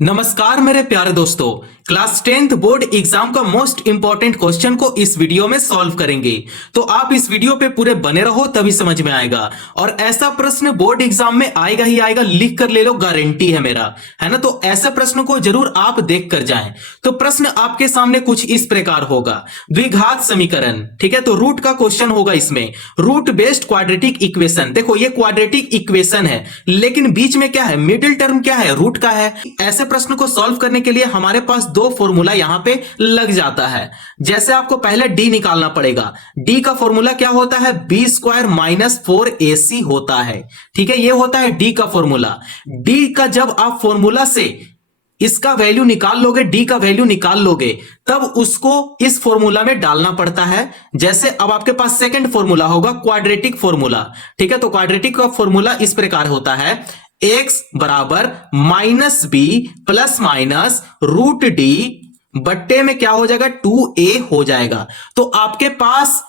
नमस्कार मेरे प्यारे दोस्तों। क्लास 10th बोर्ड एग्जाम का मोस्ट इंपॉर्टेंट क्वेश्चन को इस वीडियो में सॉल्व करेंगे, तो आप इस वीडियो पे पूरे बने रहो तभी समझ में आएगा। और ऐसा प्रश्न बोर्ड एग्जाम में आएगा ही आएगा, लिख कर ले लो, गारंटी है मेरा, है ना। तो ऐसे प्रश्न को जरूर आप देख कर जाएं। तो प्रश्न आपके सामने कुछ इस प्रकार होगा, द्विघात समीकरण, ठीक है। तो रूट का क्वेश्चन होगा इसमें, रूट बेस्ड क्वाड्रेटिक इक्वेशन। देखो ये क्वाड्रेटिक इक्वेशन है, लेकिन बीच में क्या है, मिडिल टर्म क्या है, रूट का है। ऐसे प्रश्न को सॉल्व करने के लिए हमारे पास दो फॉर्मूला यहां पे लग जाता है। जैसे आपको पहले डी निकालना पड़ेगा। डी का फॉर्मूला क्या होता है, बी स्क्वायर माइनस 4ac होता है, ठीक है। ये होता है डी का फॉर्मूला। डी का जब आप फॉर्मूला से इसका वैल्यू निकाल लोगे, डी का वैल्यू निकाल लोगे, तब उसको इस फॉर्मूला में डालना पड़ता है। जैसे अब आपके पास सेकंड फॉर्मूला होगा, क्वाड्रेटिक फॉर्मूला, ठीक है। तो क्वाड्रेटिक का फॉर्मूला इस प्रकार होता है, x बराबर minus B plus minus root D बट्टे में क्या हो जाएगा, 2a हो जाएगा। तो आपके पास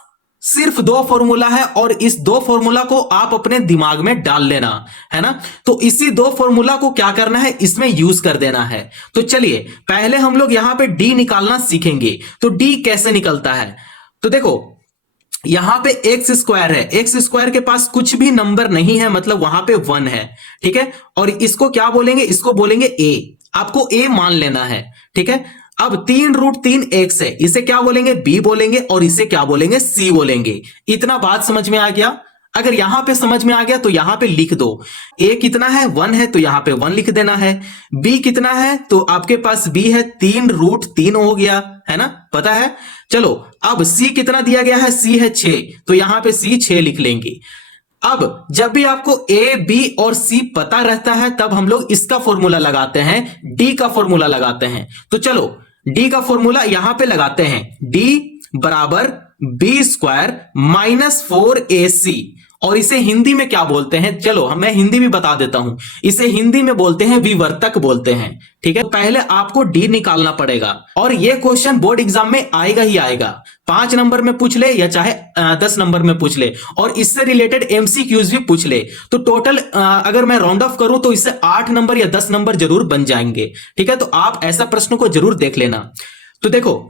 सिर्फ दो फॉर्मूला है और इस दो फॉर्मूला को आप अपने दिमाग में डाल लेना, है ना। तो इसी दो फॉर्मूला को क्या करना है, इसमें यूज कर देना है। तो चलिए पहले हम लोग यहां पे डी निकालना सीखेंगे। तो डी कैसे निकलता है, तो देखो यहां पे एक्स स्क्वायर है, एक्स स्क्वायर के पास कुछ भी नंबर नहीं है, मतलब वहां पे 1 है, ठीक है। और इसको क्या बोलेंगे, इसको बोलेंगे ए, आपको ए मान लेना है, ठीक है। अब 3√3x है, इसे क्या बोलेंगे, b बोलेंगे, और इसे क्या बोलेंगे, c बोलेंगे। इतना बात समझ में आ गया। अगर यहां पे समझ में आ गया तो यहां पे लिख दो, a कितना है, 1 है, तो यहां पे 1 लिख देना है। b कितना है, तो आपके पास b है 3√3 हो गया, है ना, पता है। चलो अब c कितना दिया गया है, c है 6, तो यहां पे c 6 लिख लेंगे। अब जब भी आपको a, b और c पता रहता है, तब हम लोग इसका फॉर्मूला लगाते हैं, d का फॉर्मूला लगाते हैं। तो चलो d का फॉर्मूला यहां पे लगाते हैं, d बराबर बी स्क्वायर माइनस 4ac, और इसे हिंदी में क्या बोलते हैं, चलो मैं हिंदी भी बता देता हूं। इसे हिंदी में बोलते हैं, विवर्तक बोलते हैं, ठीक है। पहले आपको डी निकालना पड़ेगा, और यह क्वेश्चन बोर्ड एग्जाम में आएगा ही आएगा। 5 नंबर में पूछ ले या चाहे 10 नंबर में पूछ ले, और इससे रिलेटेड एमसीक्यूज भी पूछ ले। तो टोटल अगर मैं राउंड ऑफ करूं तो इससे 8 नंबर या 10 नंबर जरूर बन जाएंगे, ठीक है। तो आप ऐसा प्रश्न को जरूर देख लेना। तो देखो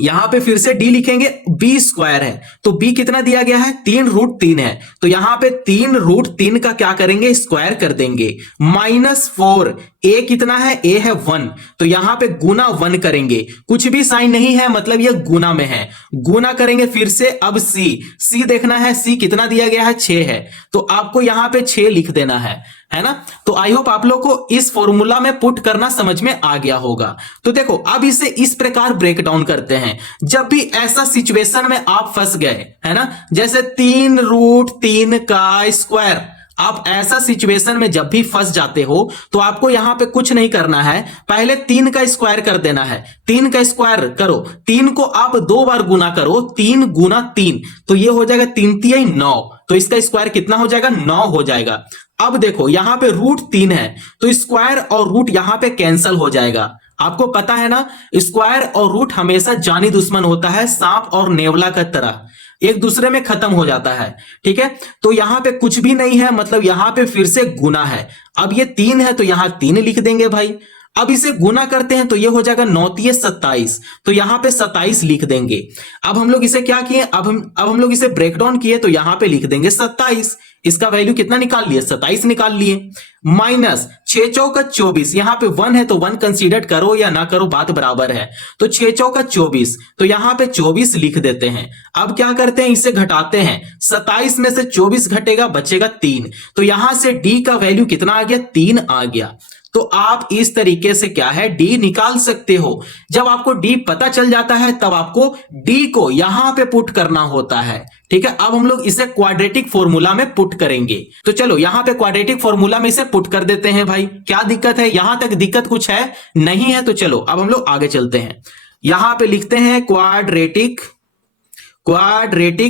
यहां पे फिर से d लिखेंगे, b स्क्वायर है, तो b कितना दिया गया है, 3√3 है, तो यहां पे 3√3 का क्या करेंगे, स्क्वायर कर देंगे, माइनस 4, a कितना है, a है 1, तो यहां पे गुना 1 करेंगे, कुछ भी साइन नहीं है, मतलब ये गुना में है, गुना करेंगे फिर से। अब c देखना है, c कितना दिया गया है, 6 है, तो आपको यहां पे 6 लिख देना है ना। तो आई होप आप लोग को इस फॉर्मूला में पुट करना समझ में आ गया होगा। तो देखो अब इसे इस प्रकार ब्रेक डाउन करते हैं। जब भी ऐसा सिचुएशन में आप फंस गए, है ना, जैसे 3√3 का स्क्वायर, आप ऐसा सिचुएशन में जब भी फंस जाते हो तो आपको यहां पे कुछ नहीं करना है, पहले 3 का स्क्वायर कर देना है। 3 का स्क्वायर करो, 3 को आप 2 बार गुना करो, 3 गुना 3, तो ये हो जाएगा 3 तिया 9, तो इसका स्क्वायर कितना हो जाएगा, 9 हो जाएगा। अब देखो यहां पे √3 है, तो स्क्वायर और रूट यहां पे कैंसल हो जाएगा। आपको पता है ना, स्क्वायर और रूट हमेशा जानी दुश्मन होता है, सांप और नेवला का तरह एक दूसरे में खत्म हो जाता है, ठीक है। तो यहां पे कुछ भी नहीं है, मतलब यहां पे फिर से गुना है। अब ये 3 है, तो यहां 3 लिख देंगे भाई। अब इसे गुना करते हैं तो ये हो जाएगा 9 तिये 27, तो यहां पे 27 लिख देंगे। अब हम लोग इसे क्या किए, अब हम लोग इसे ब्रेक डाउन किए, तो यहां पे लिख देंगे 27। इसका वैल्यू कितना निकाल लिए, 27 निकाल लिए। माइनस 6 चौका 24, यहां पे 1 है तो 1 कंसीडर करो या ना करो, बात बराबर है। तो 6 चौका 24, तो यहां पे 24 लिख देते हैं। अब क्या करते हैं, इसे घटाते हैं, 27 में से 24 घटेगा, बचेगा 3, तो यहां से डी का वैल्यू कितना आ गया, 3 आ गया। तो आप इस तरीके से क्या है, डी निकाल सकते हो। जब आपको डी पता चल जाता है तब आपको डी को यहां पे पुट करना होता है, ठीक है। अब हम लोग इसे क्वाड्रेटिक फॉर्मूला में पुट करेंगे। तो चलो यहां पे क्वाड्रेटिक फॉर्मूला में इसे पुट कर देते हैं भाई। क्या दिक्कत है, यहां तक दिक्कत कुछ है नहीं है। तो चलो अब हम लोग आगे चलते हैं। यहां पे लिखते हैं क्वाड्रेटिक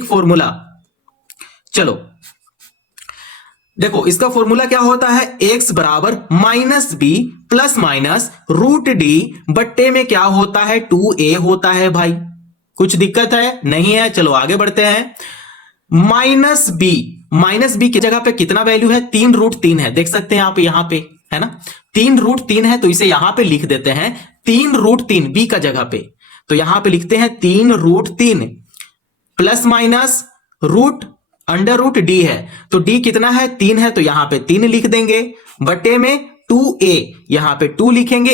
फॉर्मूला। चलो देखो इसका फॉर्मूला क्या होता है, x बराबर minus B plus minus root D बट्टे में क्या होता है, 2a होता है भाई। कुछ दिक्कत है नहीं है, चलो आगे बढ़ते हैं। माइनस बी की जगह पे कितना वैल्यू है, 3√3 है, देख सकते हैं आप यहां पे, है ना। 3√3 है तो इसे यहां पे लिख देते हैं 3√3 बी का जगह पे। तो यहां पे लिखते हैं 3√3 plus minus root under root D है। तो डी कितना है 3 है तो यहां पे 3 लिख देंगे बटे में 2a, यहां पे 2 लिखेंगे।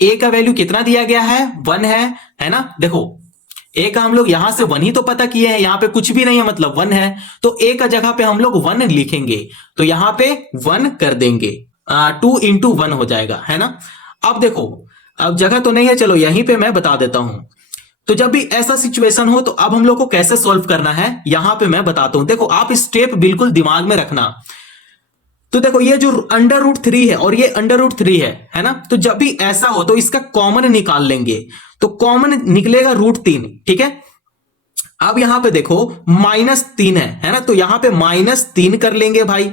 ए का वैल्यू कितना दिया गया है 1 है ना। देखो ए का हम लोग यहां से 1 ही तो पता किए हैं, यहां पे कुछ भी नहीं है मतलब 1 है। तो ए का जगह पे हम लोग 1 लिखेंगे तो यहां पे 1 कर देंगे, 2 इंटू 1 हो जाएगा, है ना। अब देखो अब जगह तो नहीं है, चलो यहीं पे मैं बता देता हूं। तो जब भी ऐसा सिचुएशन हो तो अब हम लोग को कैसे सॉल्व करना है यहां पे मैं बताता हूं। देखो आप स्टेप बिल्कुल दिमाग में रखना। तो देखो ये जो √3 है और ये √3 है ना। तो जब भी ऐसा हो तो इसका कॉमन निकाल लेंगे, तो कॉमन निकलेगा √3, ठीक है। अब यहां पे देखो -3 है ना। तो यहां पे -3 कर लेंगे भाई,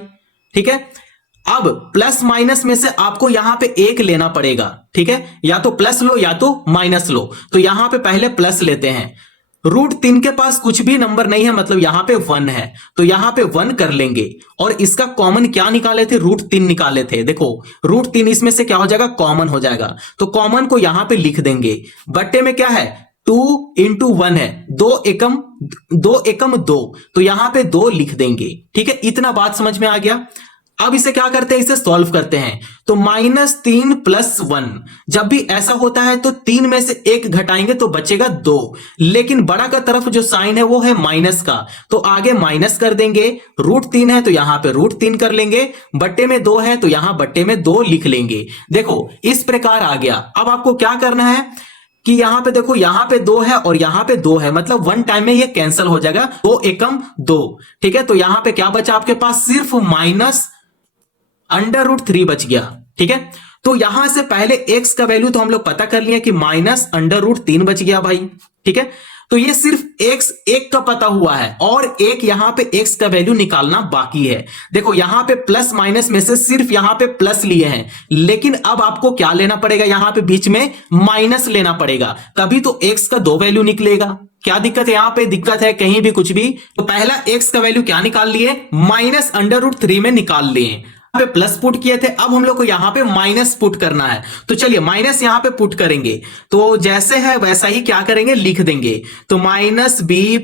ठीक है। अब प्लस माइनस में से आपको यहां पे एक लेना पड़ेगा, ठीक है। या तो प्लस लो या तो माइनस लो। तो यहां पे पहले प्लस लेते हैं। √3 के पास कुछ भी नंबर नहीं है मतलब यहां पे 1 है, तो यहां पे 1 कर लेंगे। और इसका कॉमन क्या निकाले थे √3 निकाले थे। देखो √3 इसमें से क्या हो जाएगा कॉमन हो जाएगा, तो कॉमन को यहां पे लिख देंगे। बट्टे में क्या है 2 इंटू 1 है, 2 एकम 2, तो यहां पे 2 लिख देंगे, ठीक है। इतना बात समझ में आ गया। अब इसे क्या करते हैं, इसे सॉल्व करते हैं। तो -3 + 1, जब भी ऐसा होता है तो 3 में से 1 घटाएंगे तो बचेगा 2, लेकिन बड़ा का तरफ जो साइन है वो है माइनस का, तो आगे माइनस कर देंगे। √3 है तो यहां पे √3 कर लेंगे, बट्टे में 2 है तो यहां बट्टे में 2 लिख लेंगे। देखो इस प्रकार आ गया। अब आपको क्या करना है कि यहां पे देखो यहां पे 2 है और यहां पे 2 है, मतलब 1 टाइम में ये कैंसिल हो जाएगा, 2 एकम 2, ठीक है। तो यहां पे क्या बचा आपके पास, सिर्फ -√3 बच गया, ठीक है। तो यहां से पहले x का वैल्यू तो हम लोग पता कर लिए कि -√3 बच गया भाई, ठीक है। तो ये सिर्फ x एक का पता हुआ है और एक यहां पे x का वैल्यू निकालना बाकी है। देखो यहां पे प्लस माइनस में से सिर्फ यहां पे प्लस लिए हैं, लेकिन अब आपको क्या लेना पड़ेगा, यहां पे बीच में माइनस लेना पड़ेगा, तभी तो x का 2 वैल्यू निकलेगा। क्या दिक्कत है, यहां पे दिक्कत है कहीं भी कुछ भी। तो पहला x का वैल्यू क्या निकाल लिए, -√3 में निकाल लिए, पे प्लस पुट किए थे। अब हम लोग को यहां पे माइनस पुट करना है, तो चलिए माइनस यहां पे पुट करेंगे। तो जैसे है वैसा ही क्या करेंगे, लिख देंगे। तो -b +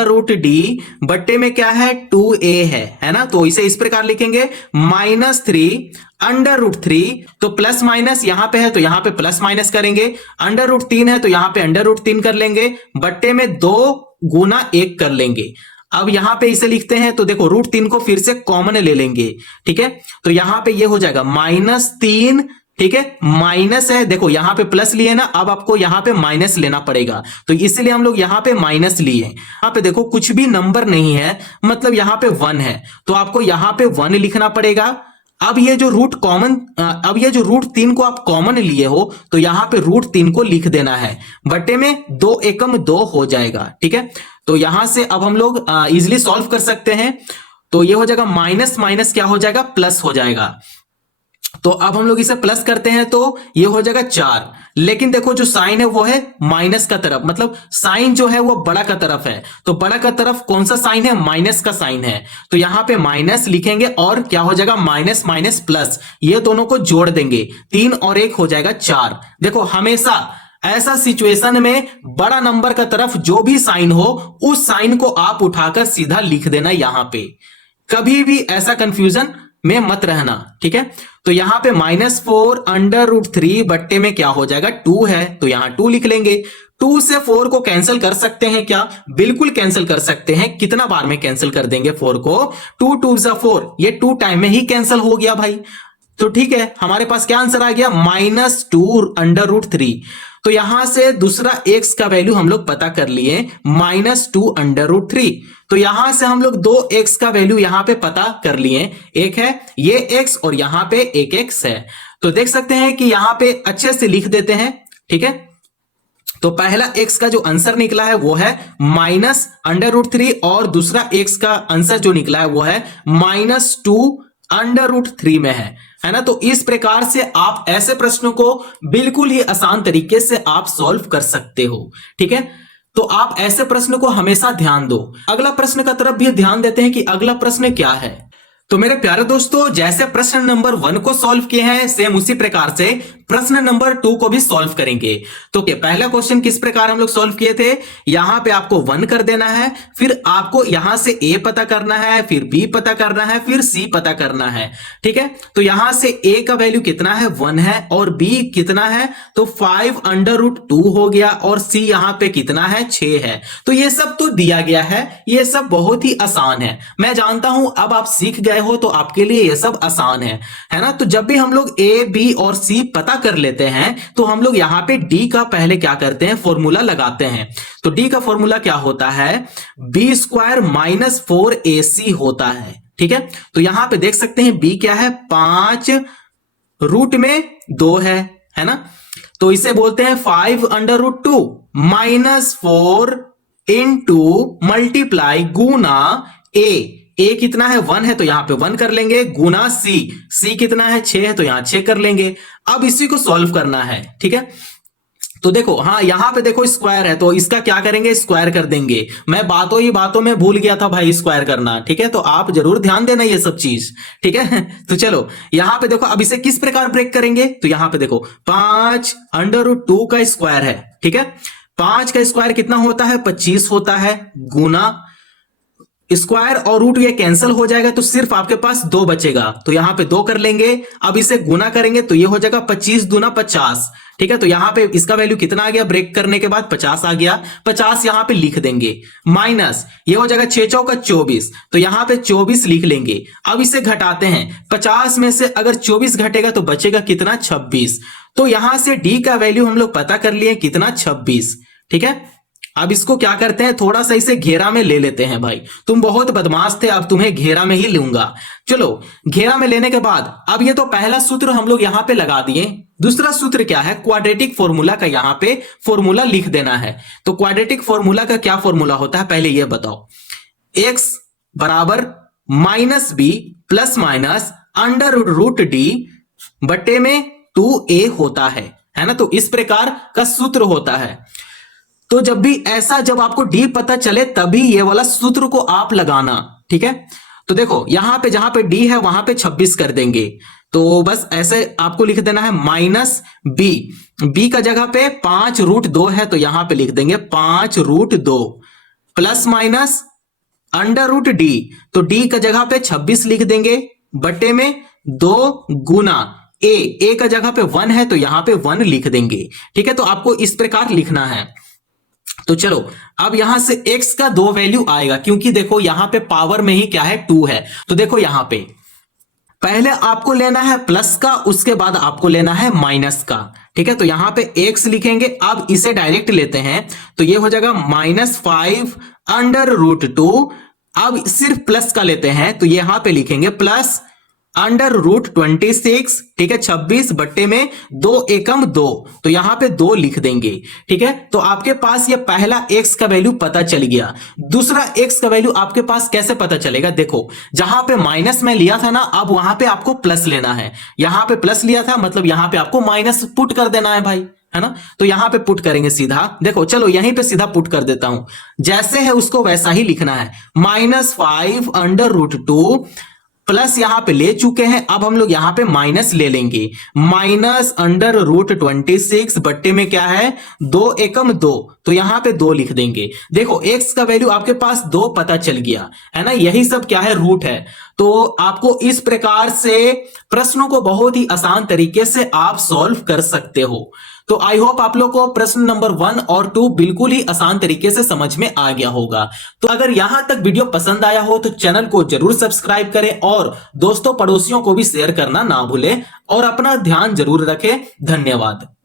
√d बट्टे में क्या है 2a है ना। तो इसे इस प्रकार लिखेंगे -3 √3, तो प्लस माइनस यहां पे है तो यहां पे प्लस माइनस करेंगे। √3 है तो यहां पे √3 कर लेंगे, बट्टे में 2 गुना 1 कर लेंगे। अब यहां पे इसे लिखते हैं तो देखो √3 को फिर से कॉमन ले लेंगे, ठीक है। तो यहां पे ये हो जाएगा -3, ठीक है। माइनस है, देखो यहां पे प्लस लिए ना, अब आपको यहां पे माइनस लेना पड़ेगा, तो इसलिए हम लोग यहां पे माइनस लिए। यहां पे देखो कुछ भी नंबर नहीं है, मतलब यहां पे 1 है, तो आपको यहां पे 1 लिखना पड़ेगा। अब ये जो √3 को आप कॉमन लिए हो तो यहां पे √3 को लिख देना है, बट्टे में 2 एकम 2 हो जाएगा, ठीक है। तो यहां से अब हम लोग इजिली सॉल्व कर सकते हैं। तो ये हो जाएगा माइनस माइनस क्या हो जाएगा, प्लस हो जाएगा। तो अब हम लोग इसे प्लस करते हैं तो ये हो जाएगा 4, लेकिन देखो जो साइन है वो है माइनस का तरफ, मतलब साइन जो है वो बड़ा का तरफ है। तो बड़ा का तरफ कौन सा साइन है, माइनस का साइन है। तो यहां पे माइनस लिखेंगे और क्या हो जाएगा, माइनस माइनस प्लस, ये दोनों को जोड़ देंगे, 3 और 1 हो जाएगा 4। देखो हमेशा ऐसा सिचुएशन में बड़ा नंबर का तरफ जो भी साइन हो उस साइन को आप उठाकर सीधा लिख देना यहां पे, कभी भी ऐसा कंफ्यूजन में मत रहना, ठीक है। तो यहां पे -4 √3 बट्टे में क्या हो जाएगा 2 है, तो यहां 2 लिख लेंगे। 2 से 4 को कैंसिल कर सकते हैं क्या, बिल्कुल कैंसिल कर सकते हैं। कितना बार में कैंसिल कर देंगे 4 को, 2 × 2 = 4, ये 2 टाइम में ही कैंसिल हो गया भाई। तो ठीक है, हमारे पास क्या आंसर आ गया, -2 √3। तो यहां से दूसरा x का वैल्यू हम लोग पता कर लिए, -2 √3। तो यहां से हम लोग 2x का वैल्यू यहां पे पता कर लिए, एक है ये x और यहां पे एक x है। तो देख सकते हैं कि यहां पे अच्छे से लिख देते हैं, ठीक है। तो पहला x का जो आंसर निकला है वो है -√3 और दूसरा x का आंसर जो निकला है वो है -2 √3 में है ना। तो इस प्रकार से आप ऐसे प्रश्नों को बिल्कुल ही आसान तरीके से आप सॉल्व कर सकते हो, ठीक है। तो आप ऐसे प्रश्न को हमेशा ध्यान दो। अगला प्रश्न का तरफ भी ध्यान देते हैं कि अगला प्रश्न क्या है। तो मेरे प्यारे दोस्तों, जैसे प्रश्न नंबर 1 को सॉल्व किए हैं, सेम उसी प्रकार से प्रश्न नंबर 2 को भी सॉल्व करेंगे। तो पहला क्वेश्चन किस प्रकार हम लोग सॉल्व किए थे, यहां पे आपको 1 कर देना है, फिर आपको यहां से a पता करना है, फिर b पता करना है, फिर c पता करना है। ठीक है, तो यहां से a का वैल्यू कितना है, 1 है, और b कितना है, तो 5√2 हो गया, और c यहां पे कितना है, 6 है। तो ये सब तो दिया गया है, ये सब बहुत ही आसान है। मैं जानता हूं अब आप सीख गए हो, तो आपके लिए ये सब आसान है ना। तो जब भी हम लोग a b और c पता कर लेते हैं, तो हम लोग यहां पे d का पहले क्या करते हैं, फॉर्मूला लगाते हैं। तो d का फॉर्मूला क्या होता है, b² - 4ac होता है। ठीक है, तो यहां पे देख सकते हैं b क्या है, 5 रूट में 2 है ना। तो इसे बोलते हैं 5√2 - 4 इंटू मल्टीप्लाई गुना a कितना है, 1 है, तो यहां पे 1 कर लेंगे, गुना c कितना है, 6 है, तो यहां 6 कर लेंगे। अब इसी को सॉल्व करना है। ठीक है, तो देखो, हाँ यहां पे देखो स्क्वायर है, तो इसका क्या करेंगे, स्क्वायर कर देंगे। मैं बातों ही बातों में भूल गया था भाई स्क्वायर करना। ठीक है, तो आप जरूर ध्यान देना ये सब चीज। ठीक है, तो चलो यहां पे देखो, अब इसे किस प्रकार ब्रेक करेंगे, तो यहां पे देखो 5√2 का स्क्वायर है। ठीक है, 5 का स्क्वायर कितना होता है, 25 होता है, गुना स्क्वायर और रूट ये कैंसिल हो जाएगा, तो सिर्फ आपके पास 2 बचेगा, तो यहां पे 2 कर लेंगे। अब इसे गुना करेंगे तो ये हो जाएगा 25 दूना 50। ठीक है, तो यहां पे इसका वैल्यू कितना आ गया, ब्रेक करने के बाद 50 आ गया। 50 यहां पे लिख देंगे, माइनस ये हो जाएगा 6 चौका 24, तो यहां पे 24 लिख लेंगे। अब इसे घटाते हैं, 50 में से अगर 24 घटेगा तो बचेगा कितना, 26। तो यहां से डी का वैल्यू हम लोग पता कर लिए कितना, 26। ठीक है, अब इसको क्या करते हैं, थोड़ा सा इसे घेरा में ले लेते हैं। भाई तुम बहुत बदमाश थे, अब तुम्हें घेरा में ही लूंगा। चलो घेरा में लेने के बाद अब ये तो पहला सूत्र हम लोग यहां पे लगा दिए। दूसरा सूत्र क्या है, क्वाड्रेटिक फॉर्मूला का यहां पे फॉर्मूला लिख देना है। तो क्वाड्रेटिक फॉर्मूला का क्या फॉर्मूला होता है, पहले ये बताओ। x बराबर -b प्लस माइनस √d बट्टे में 2a होता है ना। तो इस प्रकार का सूत्र होता है। तो जब भी ऐसा, जब आपको d पता चले तभी ये वाला सूत्र को आप लगाना। ठीक है, तो देखो यहां पे जहां पे d है वहां पे 26 कर देंगे। तो बस ऐसे आपको लिख देना है -b का जगह पे 5√2 है, तो यहां पे लिख देंगे 5√2 प्लस माइनस √d, तो d का जगह पे 26 लिख देंगे, बट्टे में 2 गुना a का जगह पे 1 है, तो यहां पे 1 लिख देंगे। ठीक है, तो आपको इस प्रकार लिखना है। तो चलो अब यहां से x का 2 वैल्यू आएगा, क्योंकि देखो यहां पे पावर में ही क्या है, 2 है। तो देखो यहां पे पहले आपको लेना है प्लस का, उसके बाद आपको लेना है माइनस का। ठीक है, तो यहां पे x लिखेंगे। अब इसे डायरेक्ट लेते हैं, तो ये हो जाएगा -5√2। अब सिर्फ प्लस का लेते हैं, तो यहां पे लिखेंगे प्लस √26। ठीक है, 26 बट्टे में 2 एकम 2, तो यहां पे 2 लिख देंगे। ठीक है, तो आपके पास ये पहला x का वैल्यू पता चल गया। दूसरा x का वैल्यू आपके पास कैसे पता चलेगा, देखो जहां पे माइनस में लिया था ना, अब वहां पे आपको प्लस लेना है। यहां पे प्लस लिया था, मतलब यहां पे आपको माइनस पुट कर देना है भाई, है ना। तो यहां पे पुट करेंगे सीधा, देखो चलो यहीं पे सीधा पुट कर देता हूं। जैसे है उसको वैसा ही लिखना है, -5√2 प्लस यहां पे ले चुके हैं, अब हम लोग यहां पे माइनस ले लेंगे, -√26 बट्टे में क्या है, 2 एकम 2, तो यहां पे 2 लिख देंगे। देखो x का वैल्यू आपके पास 2 पता चल गया है ना, यही सब क्या है, रूट है। तो आपको इस प्रकार से प्रश्नों को बहुत ही आसान तरीके से आप सॉल्व कर सकते हो। तो आई होप आप लोग को प्रश्न नंबर 1 और 2 बिल्कुल ही आसान तरीके से समझ में आ गया होगा। तो अगर यहां तक वीडियो पसंद आया हो तो चैनल को जरूर सब्सक्राइब करें और दोस्तों पड़ोसियों को भी शेयर करना ना भूलें और अपना ध्यान जरूर रखें। धन्यवाद।